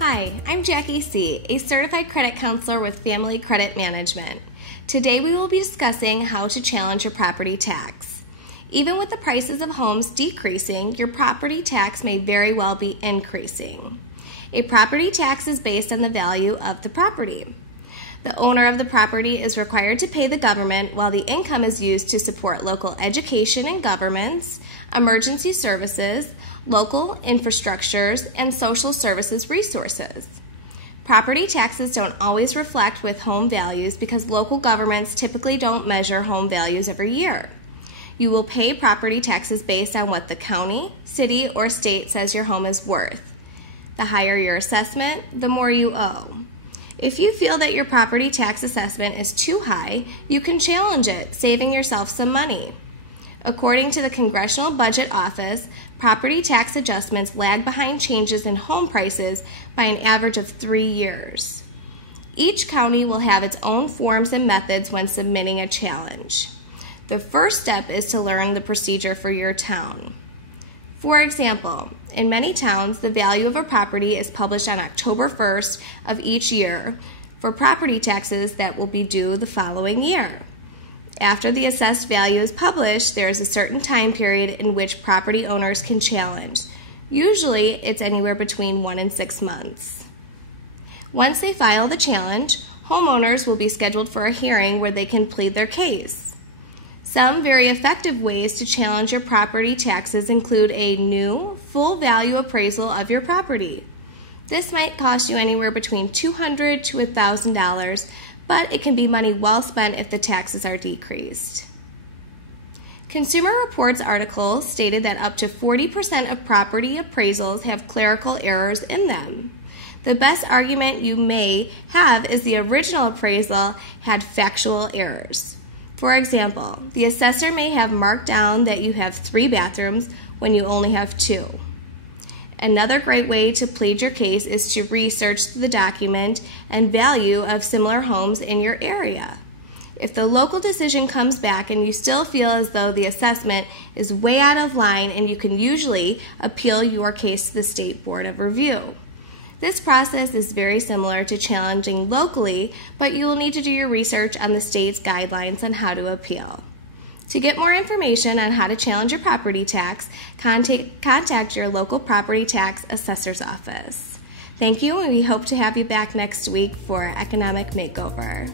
Hi, I'm Jackie C., a certified credit counselor with Family Credit Management. Today we will be discussing how to challenge your property tax. Even with the prices of homes decreasing, your property tax may very well be increasing. A property tax is based on the value of the property. The owner of the property is required to pay the government, while the income is used to support local education and governments, emergency services, local infrastructures, and social services resources. Property taxes don't always reflect with home values because local governments typically don't measure home values every year. You will pay property taxes based on what the county, city, or state says your home is worth. The higher your assessment, the more you owe. If you feel that your property tax assessment is too high, you can challenge it, saving yourself some money. According to the Congressional Budget Office, property tax adjustments lag behind changes in home prices by an average of 3 years. Each county will have its own forms and methods when submitting a challenge. The first step is to learn the procedure for your town. For example, in many towns, the value of a property is published on October 1st of each year for property taxes that will be due the following year. After the assessed value is published, there is a certain time period in which property owners can challenge. Usually, it's anywhere between 1 and 6 months. Once they file the challenge, homeowners will be scheduled for a hearing where they can plead their case. Some very effective ways to challenge your property taxes include a new, full value appraisal of your property. This might cost you anywhere between $200 to $1,000, but it can be money well spent if the taxes are decreased. Consumer Reports article stated that up to 40% of property appraisals have clerical errors in them. The best argument you may have is the original appraisal had factual errors. For example, the assessor may have marked down that you have 3 bathrooms when you only have 2. Another great way to plead your case is to research the document and value of similar homes in your area. If the local decision comes back and you still feel as though the assessment is way out of line, and you can usually appeal your case to the State Board of Review. This process is very similar to challenging locally, but you will need to do your research on the state's guidelines on how to appeal. To get more information on how to challenge your property tax, contact your local property tax assessor's office. Thank you, and we hope to have you back next week for Economic Makeover.